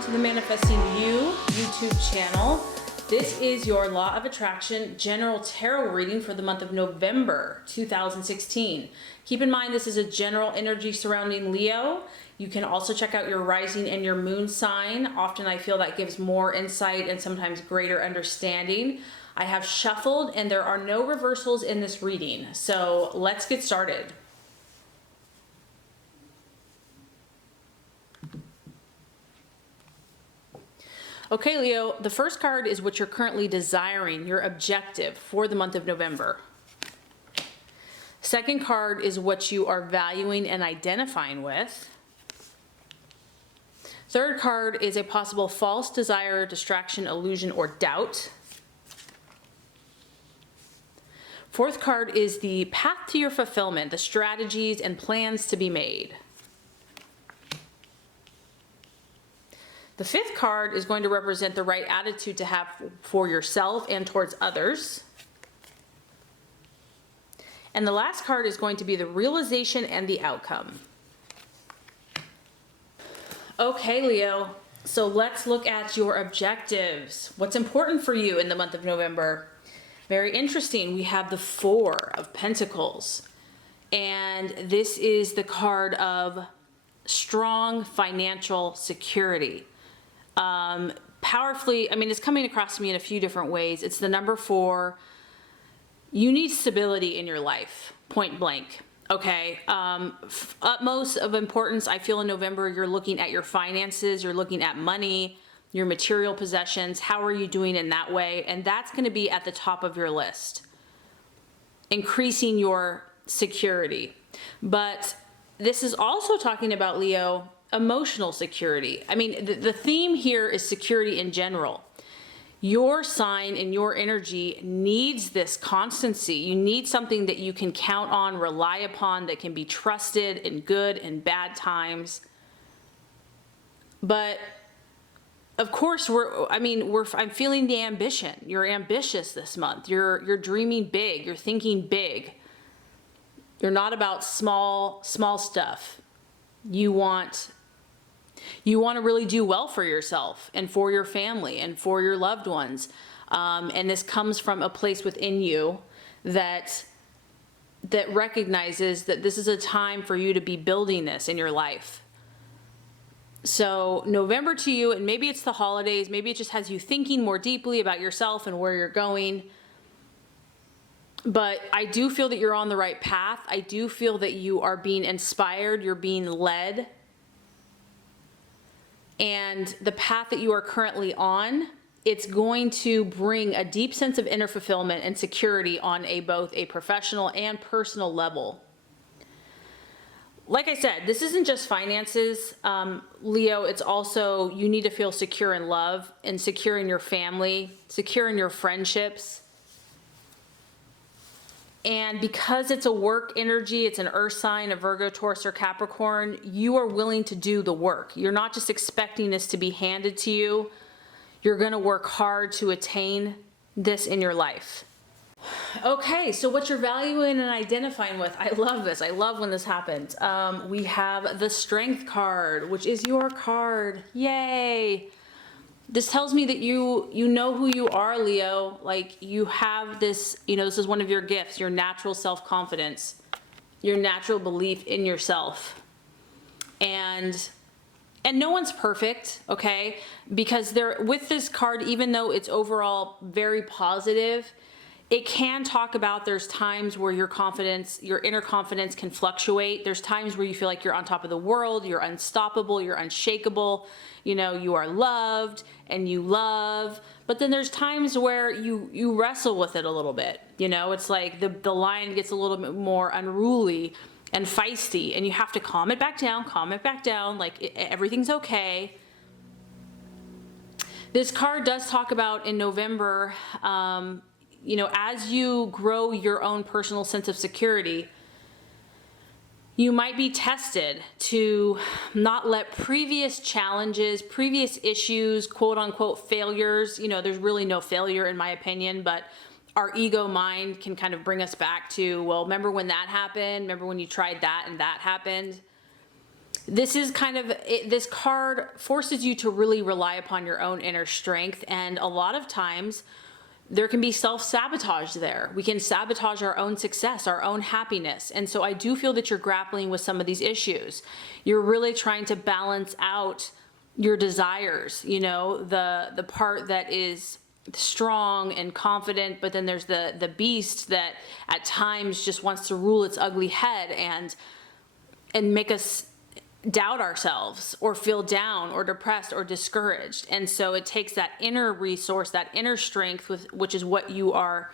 to the Manifesting You YouTube channel. This is your Law of Attraction General Tarot reading for the month of November 2016. Keep in mind this is a general energy surrounding Leo. You can also check out your rising and your moon sign. Often I feel that gives more insight and sometimes greater understanding. I have shuffled and there are no reversals in this reading. So let's get started. Okay, Leo, the first card is what you're currently desiring, your objective for the month of November. Second card is what you are valuing and identifying with. Third card is a possible false desire, distraction, illusion, or doubt. Fourth card is the path to your fulfillment, the strategies and plans to be made. The fifth card is going to represent the right attitude to have for yourself and towards others. And the last card is going to be the realization and the outcome. Okay, Leo, so let's look at your objectives. What's important for you in the month of November? Very interesting. We have the Four of Pentacles. And this is the card of strong financial security. Powerfully, I mean, it's coming across to me in a few different ways. It's the number 4. You need stability in your life, point blank. Okay. Utmost of importance, I feel in November, you're looking at your finances, you're looking at money, your material possessions. How are you doing in that way? And that's going to be at the top of your list. Increasing your security. But this is also talking about, Leo, emotional security. I mean, the theme here is security in general. Your sign and your energy needs this constancy. You need something that you can count on, rely upon, that can be trusted in good and bad times. But of course, I'm feeling the ambition. You're ambitious this month. You're dreaming big. You're thinking big. You're not about small stuff. You want to really do well for yourself and for your family and for your loved ones. And this comes from a place within you that recognizes that this is a time for you to be building this in your life. So November to you, and maybe it's the holidays, maybe it just has you thinking more deeply about yourself and where you're going. But I do feel that you're on the right path. I do feel that you are being inspired, you're being led. And the path that you are currently on, it's going to bring a deep sense of inner fulfillment and security on both a professional and personal level. Like I said, this isn't just finances, Leo. It's also, you need to feel secure in love and secure in your family, secure in your friendships. And because it's a work energy, it's an earth sign, a Virgo, Taurus, or Capricorn, you are willing to do the work. You're not just expecting this to be handed to you. You're going to work hard to attain this in your life. Okay, so what you're valuing and identifying with, I love this. I love when this happens. We have the Strength card, which is your card. Yay! This tells me that you know who you are, Leo. Like, you have this, this is one of your gifts, your natural self-confidence, your natural belief in yourself. And no one's perfect, okay? Because with this card, even though it's overall very positive, it can talk about there's times where your confidence, your inner confidence can fluctuate. There's times where you feel like you're on top of the world, you're unstoppable, you're unshakable, you are loved and you love. But then there's times where you wrestle with it a little bit. It's like the lion gets a little bit more unruly and feisty, and you have to calm it back down, like everything's okay. This card does talk about in November, as you grow your own personal sense of security, you might be tested to not let previous challenges, previous issues, quote unquote failures, there's really no failure in my opinion, but our ego mind can kind of bring us back to, well, remember when that happened? Remember when you tried that and that happened? This is kind of, this card forces you to really rely upon your own inner strength. And a lot of times there can be self-sabotage there. We can sabotage our own success, our own happiness. And so I do feel that you're grappling with some of these issues. You're really trying to balance out your desires, you know, the part that is strong and confident, but then there's the beast that at times just wants to rule its ugly head and make us doubt ourselves or feel down or depressed or discouraged. And so it takes that inner resource, that inner strength, which is what you are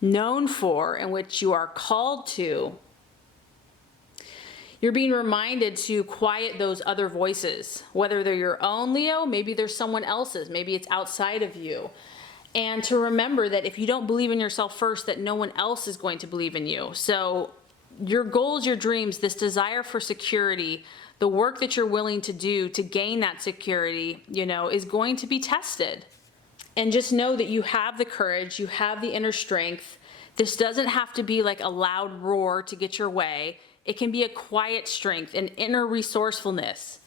known for and which you are called to. You're being reminded to quiet those other voices, whether they're your own, Leo, maybe there's someone else's, maybe it's outside of you. And to remember that if you don't believe in yourself first, that no one else is going to believe in you. So your goals, your dreams, this desire for security, the work that you're willing to do to gain that security, you know, is going to be tested. And just know that you have the courage, you have the inner strength. This doesn't have to be like a loud roar to get your way. It can be a quiet strength, an inner resourcefulness.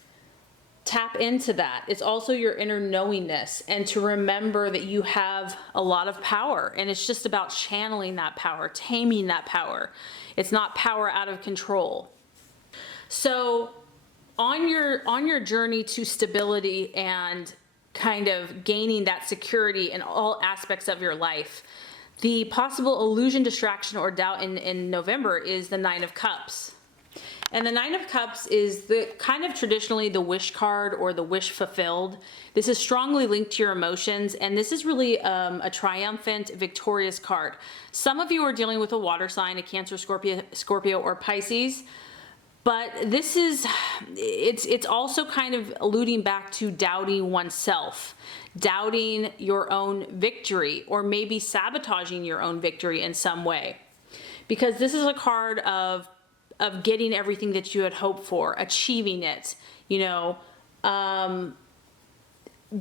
Tap into that. It's also your inner knowingness, and to remember that you have a lot of power, and it's just about channeling that power, taming that power. It's not power out of control. So on your journey to stability and kind of gaining that security in all aspects of your life, the possible illusion, distraction, or doubt in November is the Nine of Cups. And the Nine of Cups is the kind of traditionally the wish card or the wish fulfilled. This is strongly linked to your emotions, and this is really a triumphant, victorious card. Some of you are dealing with a water sign, a Cancer, Scorpio, or Pisces. But this is, it's also kind of alluding back to doubting oneself, doubting your own victory, or maybe sabotaging your own victory in some way. Because this is a card of getting everything that you had hoped for, achieving it, you know,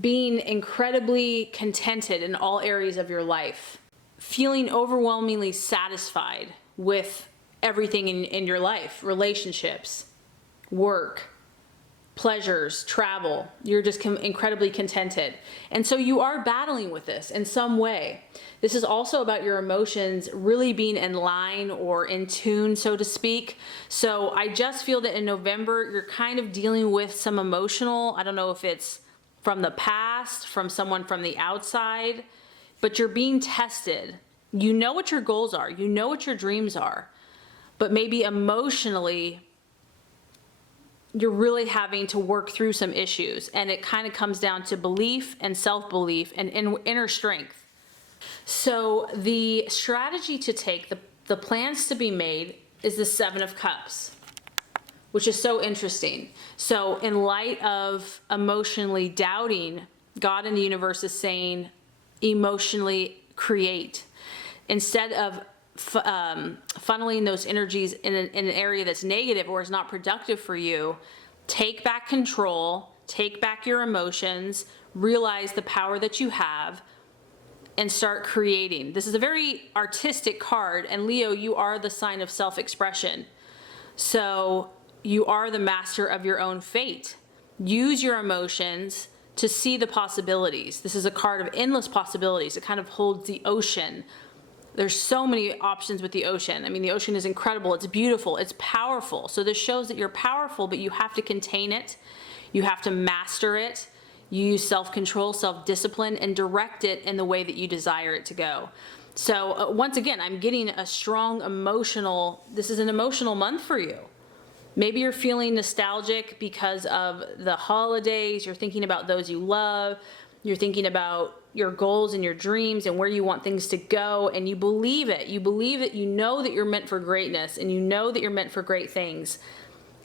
being incredibly contented in all areas of your life, feeling overwhelmingly satisfied with everything in your life, relationships, work, pleasures, travel. You're just incredibly contented. And so you are battling with this in some way. This is also about your emotions really being in line or in tune, so to speak. So I just feel that in November, you're kind of dealing with some emotional, I don't know if it's from the past, from someone from the outside, but you're being tested. You know what your goals are. You know what your dreams are. But maybe emotionally, you're really having to work through some issues, and it kind of comes down to belief and self-belief and inner strength. So the strategy to take, the plans to be made, is the Seven of Cups, which is so interesting. So in light of emotionally doubting, God and the universe is saying, emotionally create. Instead of funneling those energies in an area that's negative or is not productive for you, take back control, take back your emotions, realize the power that you have, and start creating. This is a very artistic card, and Leo, you are the sign of self-expression. So you are the master of your own fate. Use your emotions to see the possibilities. This is a card of endless possibilities. It kind of holds the ocean. There's so many options with the ocean. I mean, the ocean is incredible. It's beautiful. It's powerful. So this shows that you're powerful, but you have to contain it. You have to master it. You use self-control, self-discipline, and direct it in the way that you desire it to go. So once again, I'm getting a strong emotional, this is an emotional month for you. Maybe you're feeling nostalgic because of the holidays. You're thinking about those you love. You're thinking about your goals and your dreams and where you want things to go, and you believe it. You believe it. You know that you're meant for greatness, and you know that you're meant for great things.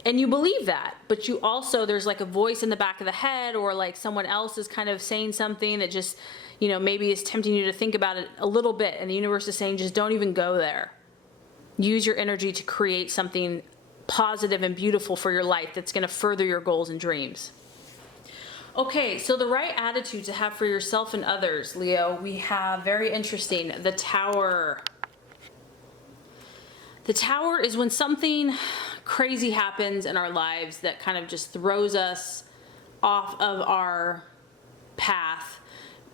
And you believe that, but you also, there's like a voice in the back of the head, or like someone else is kind of saying something that just, you know, maybe is tempting you to think about it a little bit, and the universe is saying, just don't even go there. Use your energy to create something positive and beautiful for your life that's going to further your goals and dreams. Okay, so the right attitude to have for yourself and others, Leo, we have, very interesting, the Tower. The Tower is when something crazy happens in our lives that kind of just throws us off of our path.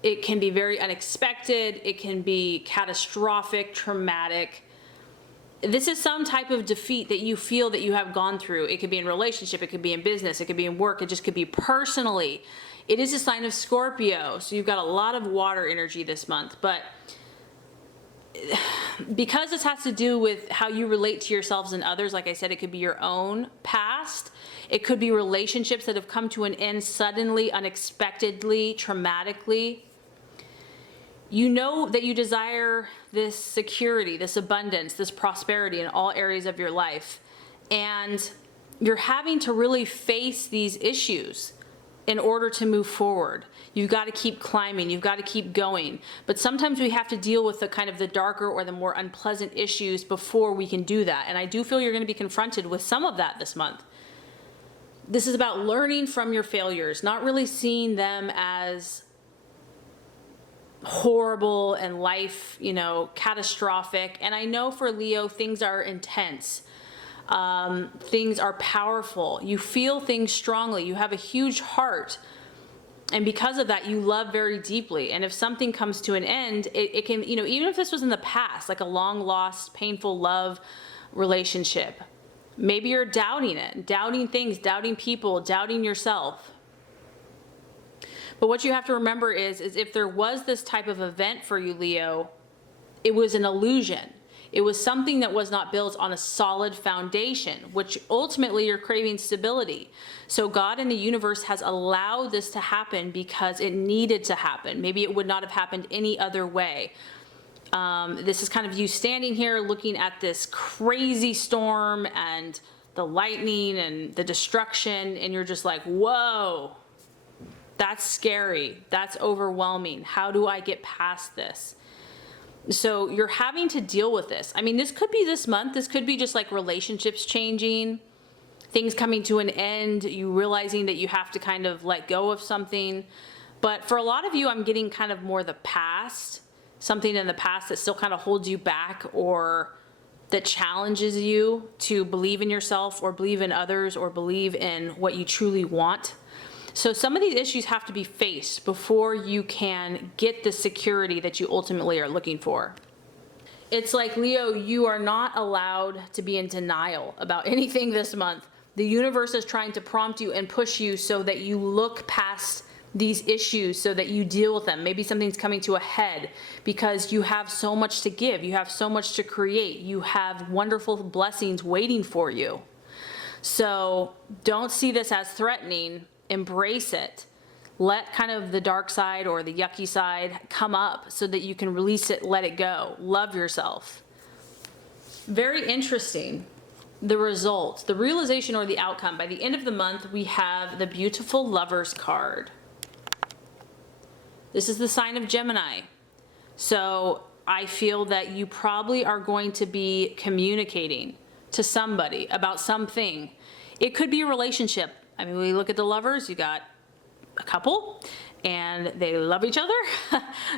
It can be very unexpected. It can be catastrophic, traumatic. This is some type of defeat that you feel that you have gone through. It could be in relationship, it could be in business, it could be in work, it just could be personally. It is a sign of Scorpio, so you've got a lot of water energy this month. But because this has to do with how you relate to yourselves and others, like I said, it could be your own past. It could be relationships that have come to an end suddenly, unexpectedly, traumatically. You know that you desire this security, this abundance, this prosperity in all areas of your life. And you're having to really face these issues in order to move forward. You've got to keep climbing, you've got to keep going. But sometimes we have to deal with the kind of the darker or the more unpleasant issues before we can do that. And I do feel you're going to be confronted with some of that this month. This is about learning from your failures, not really seeing them as horrible and life, catastrophic. And I know for Leo, things are intense. Things are powerful. You feel things strongly. You have a huge heart. And because of that, you love very deeply. And if something comes to an end, it can, even if this was in the past, like a long lost, painful love relationship, maybe you're doubting it, doubting things, doubting people, doubting yourself. But what you have to remember is if there was this type of event for you, Leo, it was an illusion. It was something that was not built on a solid foundation, which ultimately you're craving stability. So God and the universe has allowed this to happen because it needed to happen. Maybe it would not have happened any other way. This is kind of you standing here looking at this crazy storm and the lightning and the destruction, and you're just like, whoa, that's scary. That's overwhelming. How do I get past this? So you're having to deal with this. I mean, this could be this month. This could be just like relationships changing, things coming to an end, you realizing that you have to kind of let go of something. But for a lot of you, I'm getting kind of more the past, something in the past that still kind of holds you back or that challenges you to believe in yourself or believe in others or believe in what you truly want. So some of these issues have to be faced before you can get the security that you ultimately are looking for. It's like, Leo, you are not allowed to be in denial about anything this month. The universe is trying to prompt you and push you so that you look past these issues, so that you deal with them. Maybe something's coming to a head because you have so much to give. You have so much to create. You have wonderful blessings waiting for you. So don't see this as threatening. Embrace it. Let kind of the dark side or the yucky side come up so that you can release it, let it go. Love yourself. Very interesting. The result, the realization or the outcome. By the end of the month, we have the beautiful Lovers card. This is the sign of Gemini. So I feel that you probably are going to be communicating to somebody about something. It could be a relationship. I mean, we look at the Lovers, you got a couple and they love each other.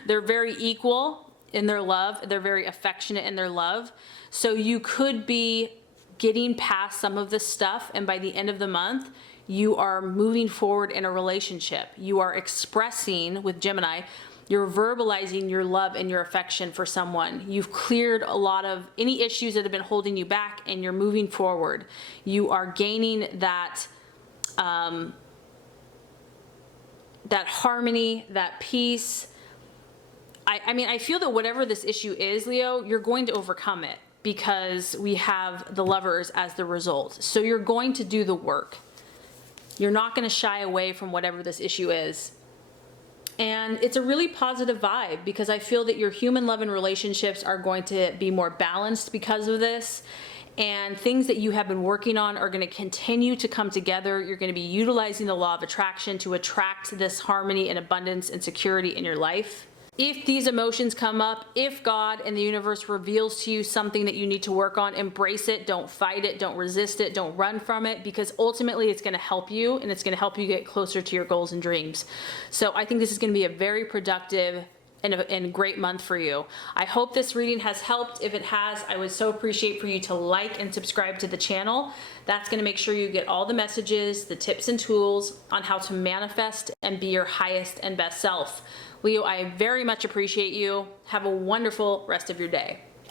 They're very equal in their love. They're very affectionate in their love. So you could be getting past some of this stuff, and by the end of the month, you are moving forward in a relationship. You are expressing, with Gemini, you're verbalizing your love and your affection for someone. You've cleared a lot of any issues that have been holding you back, and you're moving forward. You are gaining that that harmony, that peace. I mean, I feel that whatever this issue is, Leo, you're going to overcome it because we have the Lovers as the result. So you're going to do the work. You're not going to shy away from whatever this issue is. And it's a really positive vibe because I feel that your human love and relationships are going to be more balanced because of this. And things that you have been working on are going to continue to come together. You're going to be utilizing the law of attraction to attract this harmony and abundance and security in your life. If these emotions come up, if God and the universe reveals to you something that you need to work on, embrace it. Don't fight it. Don't resist it. Don't run from it, because ultimately it's going to help you, and it's going to help you get closer to your goals and dreams. So I think this is going to be a very productive and a great month for you. I hope this reading has helped. If it has, I would so appreciate for you to like and subscribe to the channel. That's going to make sure you get all the messages, the tips and tools on how to manifest and be your highest and best self. Leo, I very much appreciate you. Have a wonderful rest of your day.